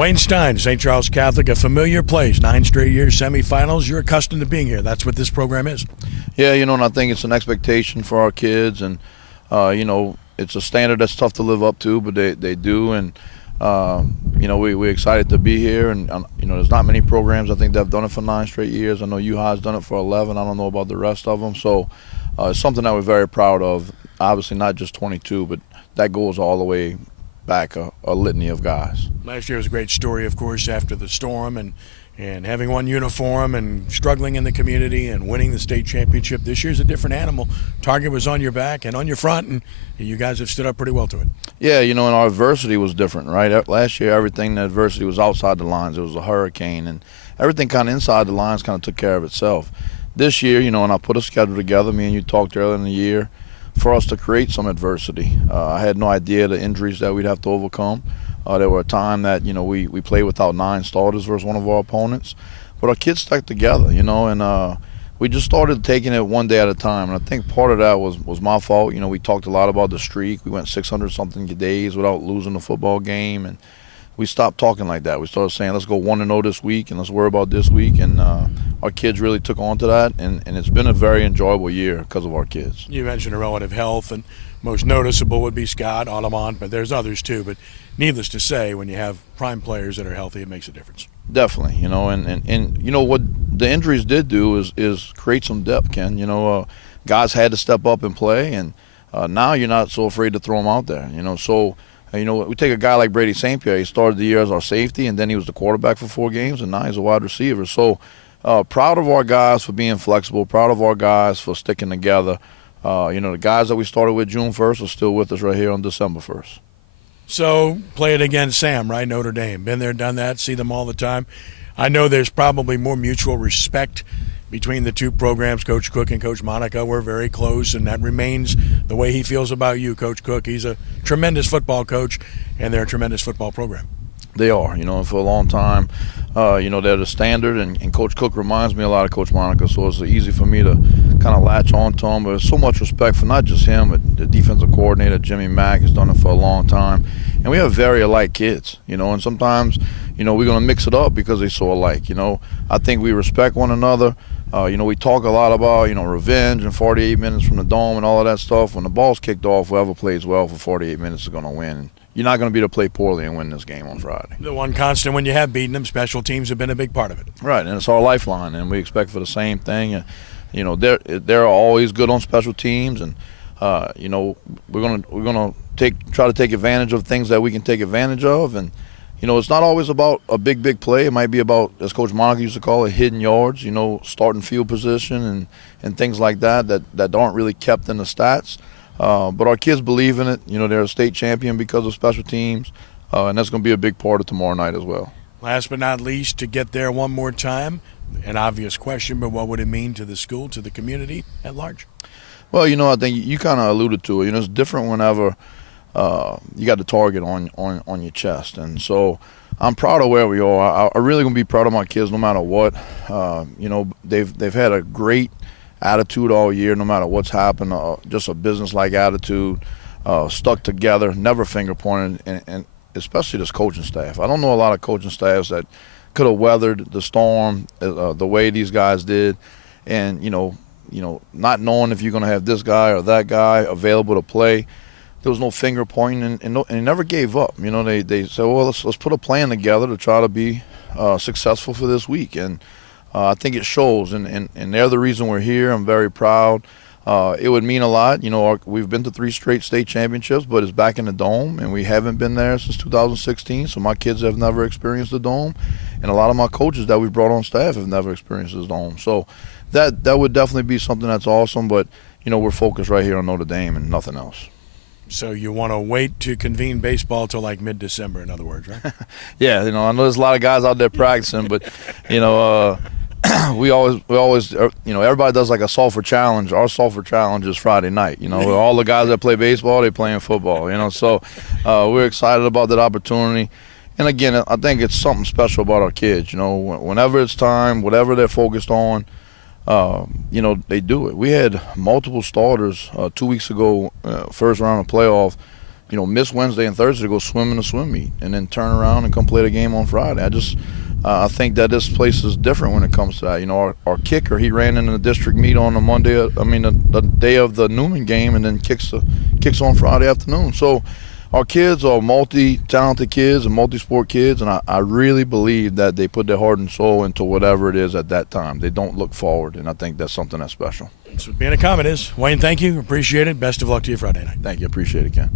Wayne Stein, St. Charles Catholic, a familiar place, 9 straight years, semifinals. You're accustomed to being here. That's what this program is. Yeah, and I think it's an expectation for our kids, and it's a standard that's tough to live up to, but they do, and we're excited to be here, and there's not many programs I think that have done it for 9 straight years. I know U-High's done it for 11. I don't know about the rest of them, so it's something that we're very proud of. Obviously, not just 22, but that goes all the way back a litany of guys. Last year was a great story, of course, after the storm and having one uniform and struggling in the community and winning the state championship. This year's a different animal. Target was on your back and on your front, and you guys have stood up pretty well to it. Yeah, and our adversity was different, right? Last year, everything, the adversity was outside the lines. It was a hurricane, and everything kind of inside the lines kind of took care of itself. This year, and I put a schedule together. Me and you talked earlier in the year for us to create some adversity. I had no idea the injuries that we'd have to overcome. There were a time that, we played without 9 starters versus one of our opponents. But our kids stuck together, and we just started taking it one day at a time. And I think part of that was my fault. We talked a lot about the streak. We went 600-something days without losing a football game. And we stopped talking like that. We started saying, let's go 1-0 this week, and let's worry about this week. And our kids really took on to that. And it's been a very enjoyable year because of our kids. You mentioned relative health, and most noticeable would be Scott, Audemont, but there's others too. But needless to say, when you have prime players that are healthy, it makes a difference. Definitely, and what the injuries did do is create some depth, Ken. Guys had to step up and play, and now you're not so afraid to throw them out there. So we take a guy like Brady St. Pierre. He started the year as our safety, and then he was the quarterback for 4 games, and now he's a wide receiver. So proud of our guys for being flexible, proud of our guys for sticking together. The guys that we started with June 1st are still with us right here on December 1st. So play it against Sam, right? Notre Dame. Been there, done that, see them all the time. I know there's probably more mutual respect between the two programs, Coach Cook and Coach Monica. We're very close, and that remains the way he feels about you, Coach Cook. He's a tremendous football coach, and they're a tremendous football program. They are, for a long time, they're the standard, and Coach Cook reminds me a lot of Coach Monica, so it's easy for me to kind of latch on to him. But there's so much respect for not just him, but the defensive coordinator, Jimmy Mack, has done it for a long time. And we have very alike kids, and sometimes, we're going to mix it up because they're so alike. I think we respect one another. We talk a lot about, revenge and 48 minutes from the dome and all of that stuff. When the ball's kicked off, whoever plays well for 48 minutes is going to win. You're not going to be able to play poorly and win this game on Friday. The one constant when you have beaten them, special teams have been a big part of it. Right, and it's our lifeline, and we expect for the same thing. They're always good on special teams, and we're gonna try to take advantage of things that we can take advantage of, and it's not always about a big play. It might be about, as Coach Monica used to call it, hidden yards. Starting field position and things like that aren't really kept in the stats. But our kids believe in it. They're a state champion because of special teams, and that's going to be a big part of tomorrow night as well. Last but not least, to get there one more time, an obvious question, but what would it mean to the school, to the community at large? Well, I think you kind of alluded to it. It's different whenever you got the target on your chest. And so I'm proud of where we are. I'm really going to be proud of my kids no matter what. They've had a great attitude all year, no matter what's happened, just a business-like attitude, stuck together, never finger-pointed, and especially this coaching staff. I don't know a lot of coaching staffs that could have weathered the storm the way these guys did, and, not knowing if you're going to have this guy or that guy available to play. There was no finger-pointing, and they never gave up. They said, well, let's put a plan together to try to be successful for this week, and I think it shows, and they're the reason we're here. I'm very proud. It would mean a lot. We've been to 3 straight state championships, but it's back in the Dome, and we haven't been there since 2016, so my kids have never experienced the Dome, and a lot of my coaches that we've brought on staff have never experienced the Dome. So that would definitely be something that's awesome, but, we're focused right here on Notre Dame and nothing else. So you want to wait to convene baseball till like mid-December, in other words, right? Yeah, I know there's a lot of guys out there practicing, but, we always, everybody does like a sulfur challenge. Our sulfur challenge is Friday night. All the guys that play baseball, they playing football. So we're excited about that opportunity. And again, I think it's something special about our kids. Whenever it's time, whatever they're focused on, they do it. We had multiple starters 2 weeks ago, first round of playoff. miss Wednesday and Thursday to go swim in a swim meet and then turn around and come play the game on Friday. I think that this place is different when it comes to that. Our kicker, he ran in the district meet on the the day of the Newman game, and then kicks on Friday afternoon. So our kids are multi-talented kids and multi-sport kids, and I really believe that they put their heart and soul into whatever it is at that time. They don't look forward, and I think that's something that's special. That's what being a Comet is. Wayne, thank you. Appreciate it. Best of luck to you Friday night. Thank you. Appreciate it, Ken.